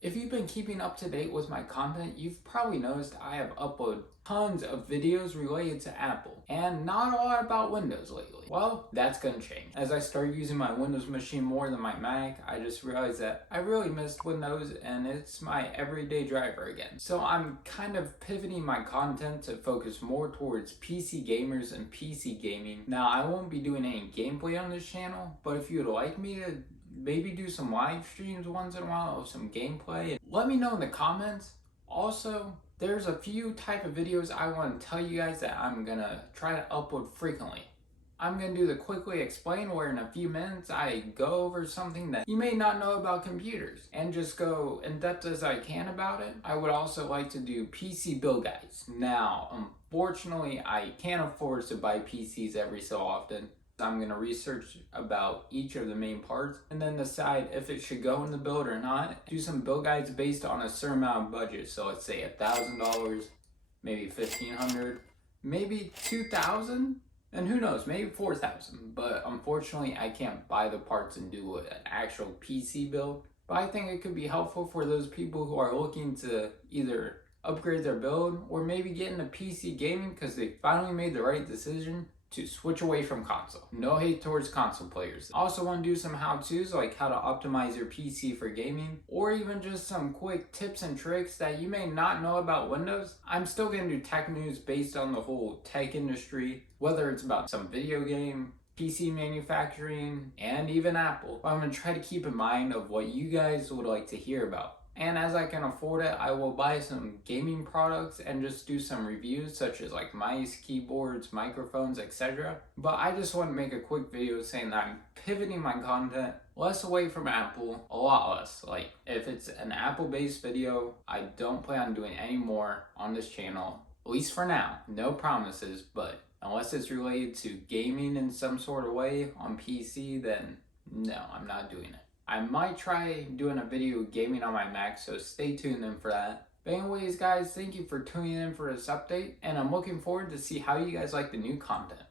If you've been keeping up to date with my content, you've probably noticed I have uploaded tons of videos related to Apple and not a lot about Windows lately. Well, that's gonna change. As I start using my Windows machine more than my Mac, I just realized that I really missed Windows and it's my everyday driver again. So I'm kind of pivoting my content to focus more towards PC gamers and PC gaming. Now, I won't be doing any gameplay on this channel, but if you'd like me to maybe do some live streams once in a while of some gameplay, let me know in the comments. Also, there's a few type of videos I want to tell you guys that I'm gonna try to upload frequently. I'm gonna do the quickly explain, where in a few minutes I go over something that you may not know about computers and just go in depth as I can about it. I would also like to do PC build guides. Now, unfortunately, I can't afford to buy PCs every so often. I'm going to research about each of the main parts and then decide if it should go in the build or not. Do some build guides based on a certain amount of budget. So let's say $1,000, maybe $1,500, maybe $2,000, and who knows, maybe $4,000. But unfortunately, I can't buy the parts and do an actual PC build. But I think it could be helpful for those people who are looking to either upgrade their build or maybe get into PC gaming because they finally made the right decision to switch away from console. No hate towards console players. Also want to do some how-tos like how to optimize your PC for gaming, or even just some quick tips and tricks that you may not know about Windows. I'm still going to do tech news based on the whole tech industry, whether it's about some video game, PC manufacturing, and even Apple. I'm going to try to keep in mind of what you guys would like to hear about. And as I can afford it, I will buy some gaming products and just do some reviews, such as like mice, keyboards, microphones, etc. But I just want to make a quick video saying that I'm pivoting my content less away from Apple, a lot less. Like if it's an Apple-based video, I don't plan on doing any more on this channel, at least for now. No promises, but unless it's related to gaming in some sort of way on PC, then no, I'm not doing it. I might try doing a video gaming on my Mac, so stay tuned in for that. But anyways, guys, thank you for tuning in for this update, and I'm looking forward to see how you guys like the new content.